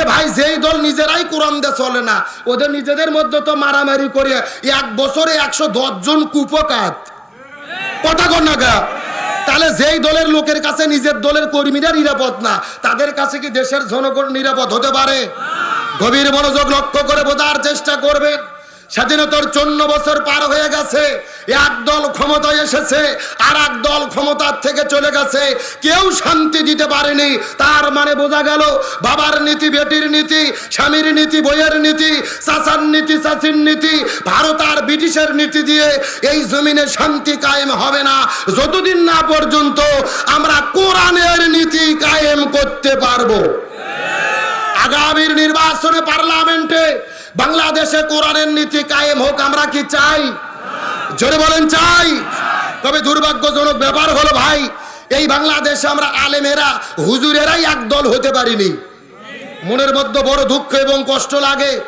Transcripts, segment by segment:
আরে ভাই, যেই দল নিজেরাই কোরআন দিয়ে চলে না, ওদের নিজেদের মধ্যে তো মারামারি করে এক বছরে একশো জন কুপকাত। কথা কর না গা। তাহলে যেই দলের লোকের কাছে নিজের দলের কর্মীরা নিরাপদ না, তাদের কাছে কি দেশের জনগণ নিরাপদ হতে পারে? গভীর মনোযোগ লক্ষ্য করে বোঝার চেষ্টা করবেন। স্বাধীনতার চন্ন বছর পার হয়ে গেছে। এক দল ক্ষমতায় এসেছে আর এক দল ক্ষমতার থেকে চলে গেছে। কেউ শান্তি দিতে পারেনি। তার মানে বোঝা গেল, বাবার নীতি, বেটির নীতি, স্বামীর নীতি, বইয়ের নীতি, চাচার নীতি, চাচির নীতি, ভারত আর ব্রিটিশের নীতি দিয়ে এই জমিনে শান্তি কায়েম হবে না। যতদিন না পর্যন্ত আমরা কোরআনের নীতি কায়েম করতে পারব। আগামীর নির্বাচনে পার্লামেন্টে বাংলাদেশে কোরআনের নীতি কায়েম হোক, আমরা কি চাই? জোরে বলেন, চাই। তবে দুর্ভাগ্যজনক ব্যাপার হলো ভাই, এই বাংলাদেশে আমরা আলেমেরা, হুজুরেরাই একদল হতে পারিনি। মনের মধ্যে বড় দুঃখ এবং কষ্ট লাগে।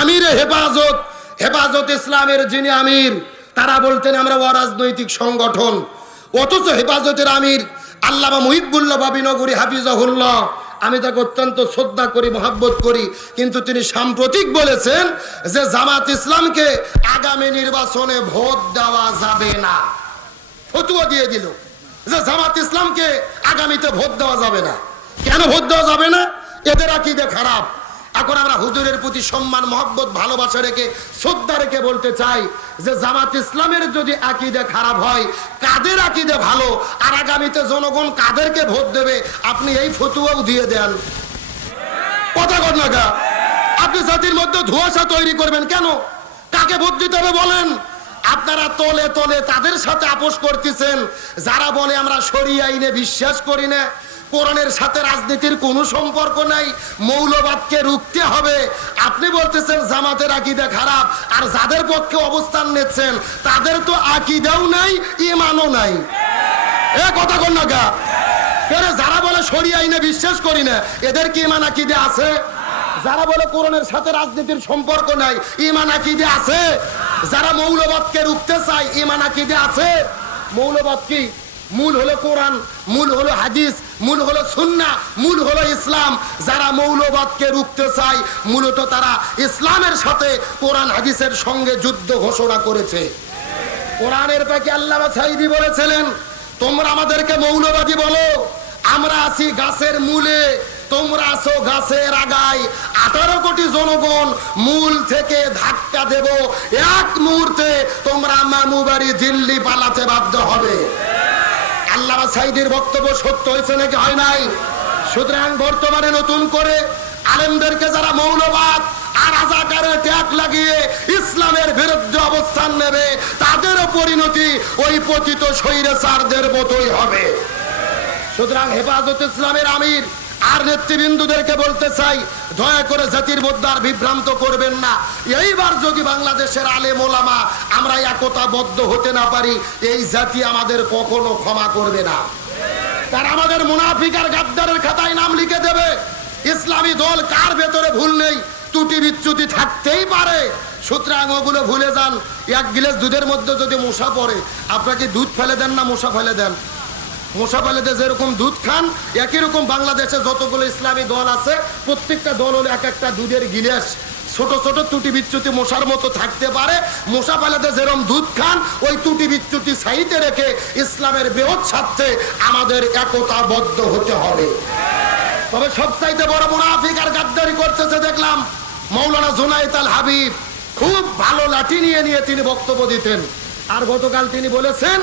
আমিরে হেফাজত হেফাজত ইসলামের যিনি আমির, তারা বলতেন, আমরা অরাজনৈতিক সংগঠন। অথচ হেফাজতের আমির আল্লামা মুহিবুল্লাহ বাবিনগরী হাফিজাহুল্লাহ আমি তাকে অত্যন্ত শ্রদ্ধা করি, মহাব্বত করি, কিন্তু তিনি সাম্প্রতিক বলেছেন যে জামাত ইসলামকে আগামী নির্বাচনে ভোট দেওয়া যাবে না। ফতুয়া দিয়ে দিল যে জামাত ইসলামকে আগামীতে ভোট দেওয়া যাবে না। কেন ভোট দেওয়া যাবে না? এদের আকিদে খারাপ। এখন আমরা হুজুরের প্রতি সম্মান, মহব্বত, ভালোবাসা রেখে, শ্রদ্ধা রেখে বলতে চাই যে জামাত ইসলামের যদি আকিদে খারাপ হয়, কাদের আকিদে ভালো? আর আগামীতে জনগণ কাদেরকে ভোট দেবে? আপনি এই ফতুয়াও দিয়ে দেন। কথা কর না গা। আপনি জাতির মধ্যে ধোঁয়াশা তৈরি করবেন কেন? কাকে ভোট দিতে হবে বলেন? আপনারা তলে তলে তাদের সাথে আপোষ করতেছেন। যারা বলে আমরা সরিয়ে আইনে বিশ্বাস করি না কোরআনের সাথে রাজনীতির কোনো সম্পর্ক নাই, মৌলবাদকে রুখতে হবে। আপনি বলতেছেন জামাতের আকিদা খারাপ, আর যাদের পক্ষে অবস্থান নিচ্ছেন, তাদের তো আকিদাও নাই ইমানও নাই। এ কথা কর না গা। কেন যারা বলে সরিয়ে আইনে বিশ্বাস করি না, এদের কি ইমান আকিদে আছে? যারা বলে কোরআনের সাথে রাজনীতির সম্পর্ক নাই ইমান আকিদে আছে? যারা মৌলবাদকে রুখতে চায় ইমান আকিদে আছে? মৌলবাদ কি? মূল হলো কোরআন, মূল হলো হাদিস, মূল হলো সুন্না মূল হলো ইসলাম। যারা মৌলবাদকে রুখতে চায়, মূলত তারা ইসলামের সাথে কোরআন, হাদিসের সঙ্গে যুদ্ধ ঘোষণা করেছে। কোরআনের পাকে আল্লাহ সাইদি বলেছিলেন, তোমরা আমাদেরকে মৌলবাদী বলো, আমরা আছি গাছের মূলে, তোমরা আছো গাছের আগায়। আঠারো কোটি জনগণ মূল থেকে ধাক্কা দেব। এক মুহূর্তে তোমরা মামু বাড়ি দিল্লি পালাতে বাধ্য হবে। সাইদির বক্তব্য সত্য হয়েছে নাকি হয় নাই? সুতরাং বর্তমানে নতুন করে আলেমদেরকে যারা মৌলবাদ ট্যাগ লাগিয়ে ইসলামের বিরুদ্ধে অবস্থান নেবে তাদেরও পরিণতি ওই পতিত হবে। সুতরাং হেফাজত ইসলামের আমির আর নেতৃবৃন্দুদেরকে বলতে চাই, দয়া করে জাতির মধ্যে আর বিভ্রান্ত করবেন না। এইবার যদি বাংলাদেশের আলেম ওলামা আমরা একতাবদ্ধ হতে না পারি, এই জাতি আমাদের কখনো ক্ষমা করবে না। তারা আমাদের মুনাফিক আর গাদ্দারের খাতায় নাম লিখে দেবে, ইসলামী দল কার ভেতরে ভুল নেই, ত্রুটি বিচ্যুতি থাকতেই পারে। সুতরাং ওগুলো ভুলে যান, এক গিলাস দুধের মধ্যে যদি মশা পড়ে, আপনাকে দুধ ফেলে দেন না মশা ফেলে দেন? মশা পালেতে যেরকম দুধ খান, একই রকম বাংলাদেশে যতগুলো ইসলামী দল আছে, প্রত্যেকটা দল হলো এক একটা দুধের গিলাস। ছোট ছোট ত্রুটি বিচ্যুতি মশার মতো থাকতে পারে। মশা পালাতে যেরকম দুধ খান, ওই ত্রুটি বিচ্যুতি সাইতে রেখে ইসলামের বৃহৎ স্বার্থে আমাদের একতাবদ্ধ হতে হবে। তবে সবচাইতে বড় মুনাফিক আর গাদ্দারি করতেছে, দেখলাম মৌলানা জুনাইত আল হাবিব খুব ভালো লাঠি নিয়ে নিয়ে তিনি বক্তব্য দিতেন। আর গতকাল তিনি বলেছেন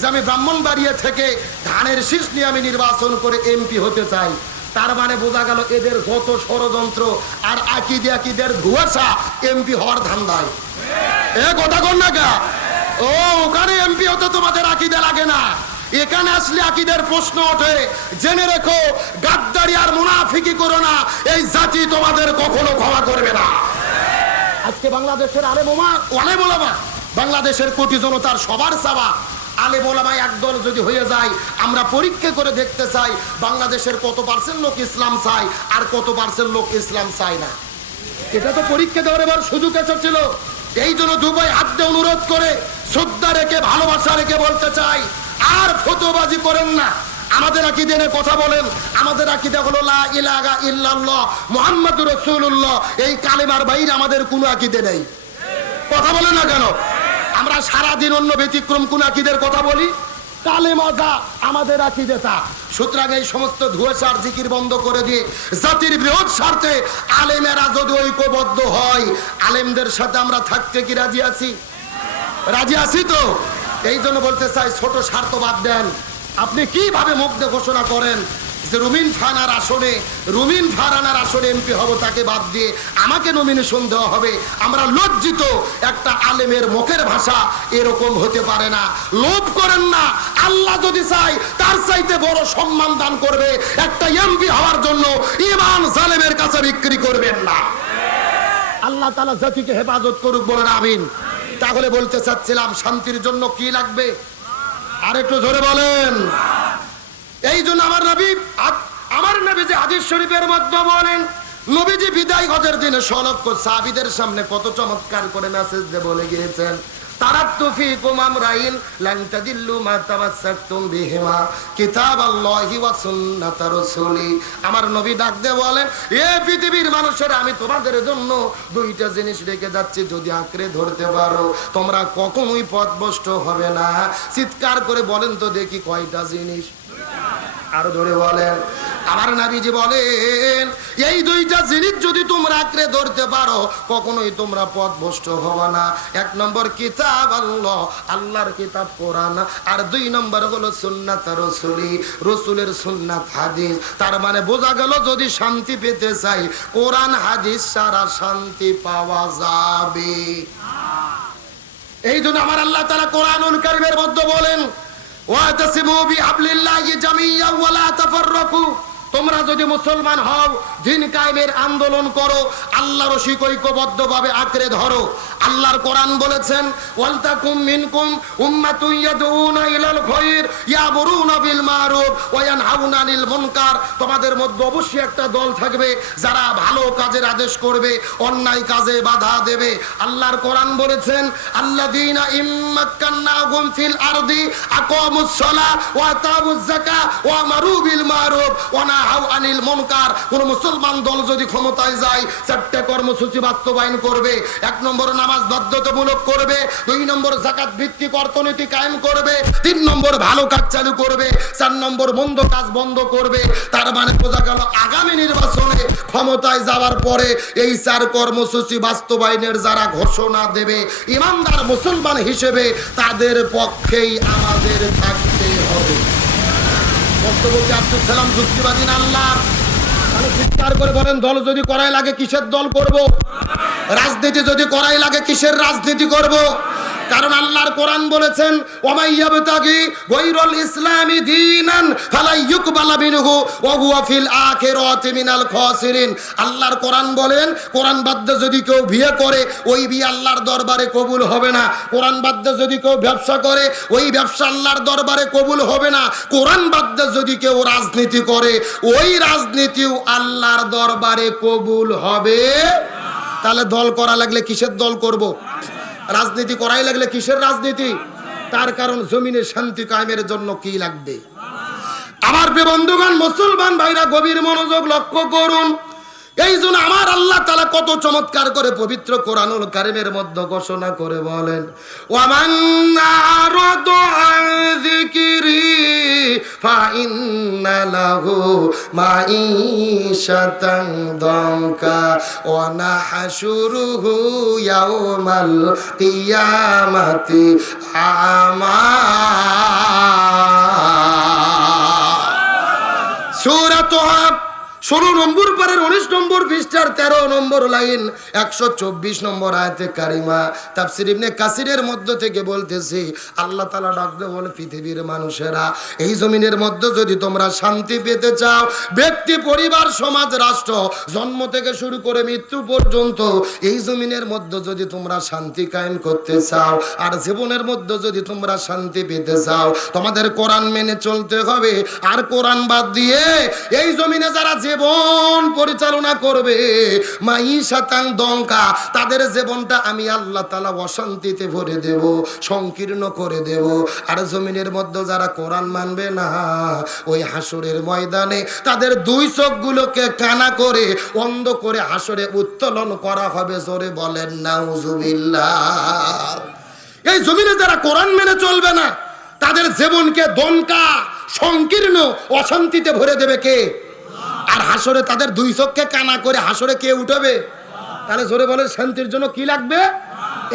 যে আমি ব্রাহ্মণবাড়িয়া থেকে ধানের শীষ নিয়ে আমি নির্বাচন করে এমপি হতে চাই, তার মানে বোঝা গেল এদের যত ষড়যন্ত্র আর আকিদে আকিদের ধুয়াশা এমপি হওয়ার ধান্দায়। এ কথা কর না গা ও, ওখানে এমপি হতে তোমাদের আকিদে লাগে না। এখানে আসলে আকিদের প্রশ্ন ওঠে, জেনে রেখো, গাদ্দারি আর মুনাফিকি করো না, এই জাতি তোমাদের কখনো ক্ষমা করবে না। আজকে বাংলাদেশের আরে বোমা অলে বোলামা বাংলাদেশের কোটি জনতার সবার চাওয়া আলে বোলামা একদল যদি হয়ে যায়, আমরা পরীক্ষা করে দেখতে চাই বাংলাদেশের কত পার্সেন্ট লোক ইসলাম চায় আর কত পার্সেন্ট লোক ইসলাম চায় না। এটা তো পরীক্ষা দেওয়ার এবার সুযোগ এসেছিল। এই জন্য দুবাই হাত অনুরোধ করে শ্রদ্ধা রেখে, ভালোবাসা রেখে বলতে চাই, আর ফটোবাজি করেন না। আমাদের আকিদে নিয়ে কথা বলেন। আমাদের আকিদা হলো লা রাসূলুল্লাহ। এই কালেমার বাইরে আমাদের কোনো আকিদে নেই। কথা বলেন না কেন? আমরা সারা দিন অন্য ব্যতিক্রম কোন আকিদের কথা বলি। কালে মজা আমাদের আকিদে তা সুতরাং এই সমস্ত ধুয়েছার জিকির বন্ধ করে দিয়ে জাতির বৃহৎ স্বার্থে আলেমেরা যদি ঐক্যবদ্ধ হয়, আলেমদের সাথে আমরা থাকতে কি রাজি আছি? রাজি আছি তো? এই জন্য বলতে চাই, ছোট স্বার্থ বাদ দেন। আপনি কীভাবে মুগ্ধ ঘোষণা করেন? যে রুমিন ফানার আসনে, রুমিন ফারানার আসনে এমপি হব তাকে বাদ দিয়ে আমাকে নমিনেশন দেওয়া হবে। আমরা লজ্জিত একটা আলেমের মুখের ভাষা এরকম হতে পারে না। লোভ করেন না। আল্লাহ যদি চাই তার চাইতে বড় সম্মান দান করবে। একটা এমপি হওয়ার জন্য ইমান জালেমের কাছে বিক্রি করবেন না। আল্লাহ তালা জাতিকে হেফাজত করুক বলেন আমিন। তাহলে বলতে চাচ্ছিলাম, শান্তির জন্য কি লাগবে? আর একটু ধরে বলেন। এই জন্য আমার নবী আমার নবী যে হাদিস শরীফের মধ্যে বলেন, নবীজি বিদায় দিনে সলক্ষ সামনে কত চমৎকার করে মেসেজ দিয়ে বলে গিয়েছেন আমার নবী ডাক বলেন, এ পৃথিবীর মানুষের, আমি তোমাদের জন্য দুইটা জিনিস রেখে যাচ্ছি, যদি আঁকড়ে ধরতে পারো, তোমরা কখনোই পথভ্রষ্ট হবে না। চিৎকার করে বলেন তো দেখি কয়টা জিনিস। আরও ধরে বলেন। আমার নাবিজি বলেন, এই দুইটা জিনিস যদি তোমরা আঁকড়ে ধরতে পারো, কখনোই তোমরা পথভ্রষ্ট হবে না। এক নম্বর কিতাব আল্লাহ, আল্লাহর কিতাব কোরআন, আর দুই নম্বর হলো সুন্নাত রসুলি, রসুলের সুন্নাত হাদিস। তার মানে বোঝা গেল, যদি শান্তি পেতে চাই, কোরআন, হাদিস সারা শান্তি পাওয়া যাবে। এই জন্য আমার আল্লাহ তারা কোরআনুল কারিমের মধ্যে বলেন তোমরা যদি মুসলমান হও দিন কায়েমের আন্দোলন করো, আল্লাহর ঐক্যবদ্ধ ভাবে আঁকড়ে ধরো। আল্লাহর কোরআন বলেছেন, ওয়ালতাকুম মিনকুম উম্মাতুন ইয়াদউনা ইলাল খায়র ইয়ামুরুনা বিল মারুফ ওয়া ইয়ানহাউনা আনিল মুনকার। তোমাদের মধ্যে অবশ্যই একটা দল থাকবে, যারা ভালো কাজের আদেশ করবে, অন্যায় কাজে বাধা দেবে। আল্লাহর কোরআন বলেছেন, আল্লাযীনা ইম্মাক্কান্নাহুম ফিল আরদি আকামুস সালাহ ওয়া আতাবুজ যাকাহ ওয়া আমারু বিল মারুফ ওয়া নাহাউ আনিল মুনকার। কোন মুসলমান দল যদি ক্ষমতায় যায়, চারটি কর্মসূচি বাস্তবায়ন করবে, এক নম্বর নামাজ বাধ্যতামূলক করবে, দুই নম্বর জাকাত ভিত্তিক অর্থনীতি কায়েম করবে, তিন নম্বর ভালো কাজ চালু করবে, চার নম্বর মন্দ কাজ বন্ধ করবে, তার মানে বোঝা গেল আগামী নির্বাচনে ক্ষমতায় যাওয়ার পরে এই চার কর্মসূচি বাস্তবায়নের যারা ঘোষণা দেবে, ইমানদার মুসলমান হিসেবে তাদের পক্ষেই আমাদের থাকতে হবে। বক্তব্যটি আব্দুল সালাম যুক্তিবাদী আল্লাহ তাহলে চিৎকার করে বলেন, দল যদি করাই লাগে, কিসের দল করব? রাজনীতি যদি করাই লাগে, কিসের রাজনীতি করব? কারণ আল্লাহর কোরআন বলেছেন আল্লাহর কোরআন বলেন, কোরআন বাদ্য যদি কেউ বিয়ে করে, ওই বিয়ে আল্লাহর দরবারে কবুল হবে না। কোরআন বাদ্য যদি কেউ ব্যবসা করে, ওই ব্যবসা আল্লাহর দরবারে কবুল হবে না। কোরআন বাদ্য যদি কেউ রাজনীতি করে, ওই রাজনীতিও আল্লাহর দরবারে কবুল হবে। তাহলে দল করা লাগলে কিসের দল করব। রাজনীতি করাই লাগলে কিসের রাজনীতি? তার কারণ জমিনের শান্তি কায়েমের জন্য কি লাগবে? আমার বন্ধুগণ, মুসলমান ভাইরা, গভীর মনোযোগ লক্ষ্য করুন। এই জন্য আমার আল্লাহ তালা কত চমৎকার করে পবিত্র কোরআনুল কারিমের মধ্যে ঘোষণা করে বলেন কিয়ামাতি সূরাত ষোলো নম্বর পারের উনিশ নম্বর পৃষ্ঠার তেরো নম্বর লাইন, একশো চব্বিশ নম্বর আয়তে কারিমা। তাফসির ইবনে কাসিরের মধ্য থেকে বলতেছি, আল্লাহ তালা ডাকবে বলে, পৃথিবীর মানুষেরা, এই জমিনের মধ্যে যদি তোমরা শান্তি পেতে চাও, ব্যক্তি, পরিবার, সমাজ, রাষ্ট্র, জন্ম থেকে শুরু করে মৃত্যু পর্যন্ত, এই জমিনের মধ্যে যদি তোমরা শান্তি কায়েম করতে চাও, আর জীবনের মধ্যে যদি তোমরা শান্তি পেতে চাও, তোমাদের কোরআন মেনে চলতে হবে। আর কোরআন বাদ দিয়ে, এই জমিনে যারা যে জীবন পরিচালনা করবে। মাই শতাং দঙ্কা, তাদের জীবনটা আমি আল্লাহ তালা অশান্তিতে ভরে দেব, সংকীর্ণ করে দেব। আর জমিনের মধ্যে যারা কোরআন মানবে না, ওই হাসরের ময়দানে তাদের দুই চোখগুলোকে কানা করে, অন্ধ করে হাসরে উত্তোলন করা হবে, জোরে বলেন, নাউজুবিল্লাহ। এই জমিনে যারা কোরআন মেনে চলবে না, তাদের জীবনকে দমকা সংকীর্ণ, অশান্তিতে ভরে দেবে কে? আর হাসরে তাদের দুই চোখকে কানা করে হাসরে কে উঠবে? তাহলে জোরে বলেন, শান্তির জন্য কি লাগবে?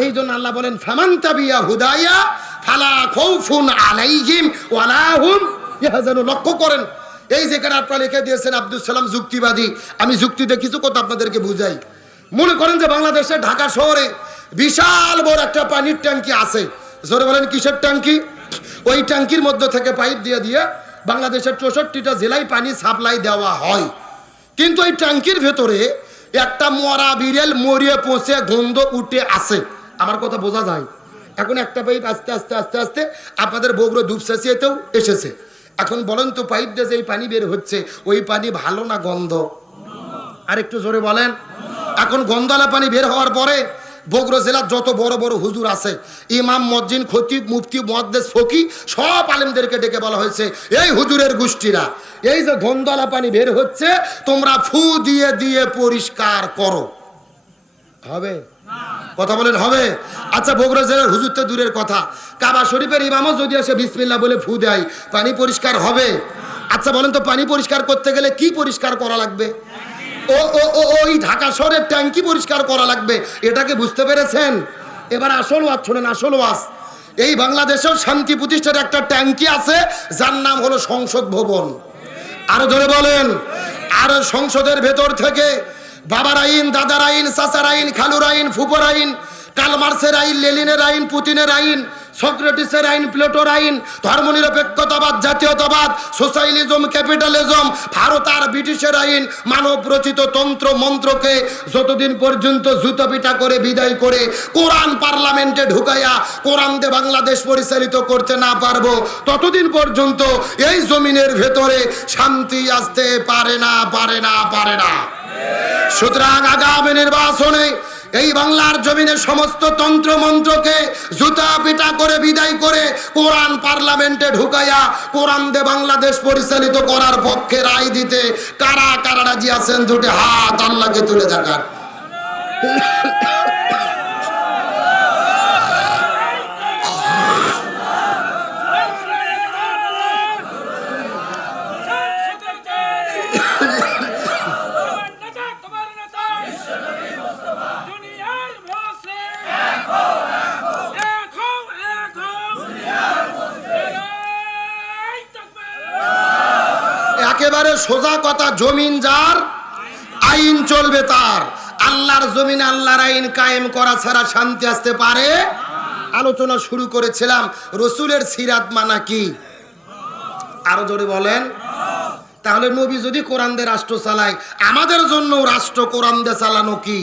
এই জন্য আল্লাহ বলেন ফামান্তাবিয়া হুদাইয়া ফালা খৌফুন আলাইহিম ওয়ালাহুম ইয়াহজানু। লক্ষ্য করেন, এই যেখানে আপনারা লিখে দিয়েছেন আব্দুল সালাম যুক্তিবাদী। আমি যুক্তিতে কিছু কথা আপনাদেরকে বুঝাই। মনে করেন যে বাংলাদেশের ঢাকা শহরে বিশাল বড় একটা পানির ট্যাঙ্কি আছে। জোরে বলেন, কিসের ট্যাঙ্কি? ওই ট্যাঙ্কির মধ্যে থেকে পাইপ দিয়ে দিয়ে বাংলাদেশের চৌষট্টিটা জেলায় পানি সাপ্লাই দেওয়া হয়। কিন্তু এই ট্যাঙ্কির ভেতরে একটা মরা বিড়েল মরিয়ে পচে, গন্ধ উঠে আসে। আমার কথা বোঝা যায়? এখন একটা পাইপ আস্তে আস্তে আস্তে আস্তে আপনাদের বগুড়ো দুপসাসিয়াতেও এসেছে। এখন বলেন তো পাইপ দিয়ে যে এই পানি বের হচ্ছে, ওই পানি ভালো না গন্ধ? আর একটু জোরে বলেন। এখন গন্দালা পানি বের হওয়ার পরে বগুড়া জেলার যত বড় বড় হুজুর আছে, ইমাম মজ্জিন খতিব, মুফতি মহাদ্দেশ ফকি, সব আলেমদেরকে ডেকে বলা হয়েছে, এই হুজুরের গোষ্ঠীরা। এই যে গন্দালা পানি বের হচ্ছে, তোমরা ফু দিয়ে দিয়ে পরিষ্কার করো। হবে? কথা বলেন, হবে? আচ্ছা বগুড়া জেলার হুজুর তো দূরের কথা। কাবা শরীফের ইমামও যদি আসে বিসমিল্লা বলে ফু দেয়, পানি পরিষ্কার হবে? আচ্ছা বলেন তো, পানি পরিষ্কার করতে গেলে কি পরিষ্কার করা লাগবে? ও ও ও ওই ঢাকা শহরের ট্যাঙ্কি পরিষ্কার করা লাগবে। এটাকে বুঝতে পেরেছেন? এবার আসল ওয়াজ, শোনেন, আসল ওয়াজ। এই বাংলাদেশের শান্তি প্রতিষ্ঠার একটা ট্যাঙ্কি আছে, যার নাম হলো সংসদ ভবন। আরও ধরে বলেন। আর সংসদের ভেতর থেকে বাবার আইন, দাদার আইন, চাচার আইন, খালুর আইন, ফুপর আইন, কালমার্সের আইন, লেলিনের আইন, পুতিনের আইন সক্রেটিসের আইন, প্লেটোর আইন, ধর্মনিরপেক্ষতাবাদ, জাতীয়তাবাদ সোশ্যালিজম ক্যাপিটালিজম, ভারত আর ব্রিটিশের আইন, মানব রচিত তন্ত্র, মন্ত্রকে যতদিন পর্যন্ত জুতো পিটা করে বিদায় করে কোরআন পার্লামেন্টে ঢুকাইয়া কোরআন দে বাংলাদেশ পরিচালিত করতে না পারব, ততদিন পর্যন্ত এই জমিনের ভেতরে শান্তি আসতে পারে না পারে না পারে না। সুতরাং আগামী নির্বাচনে এই বাংলার জমিনে সমস্ত তন্ত্র মন্ত্রকে জুতা পিটা করে বিদায় করে কোরআন পার্লামেন্টে ঢুকাইয়া কোরআন দে বাংলাদেশ পরিচালিত করার পক্ষে রায় দিতে কারা কারা রাজি আছেন দুটি হাত আল্লাহকে তুলে দেখান। একেবারে সোজা কথা, জমিন যার, আইন চলবে তার। আল্লাহর জমিন আল্লাহর আইন কায়েম করা ছাড়া শান্তি আসতে পারে আলোচনা শুরু করেছিলাম, রসুলের সিরাত মানা কি? আরও জোরে বলেন। তাহলে নবী যদি কোরআন দিয়ে রাষ্ট্র চালায়, আমাদের জন্য রাষ্ট্র কোরআন চালানো কি?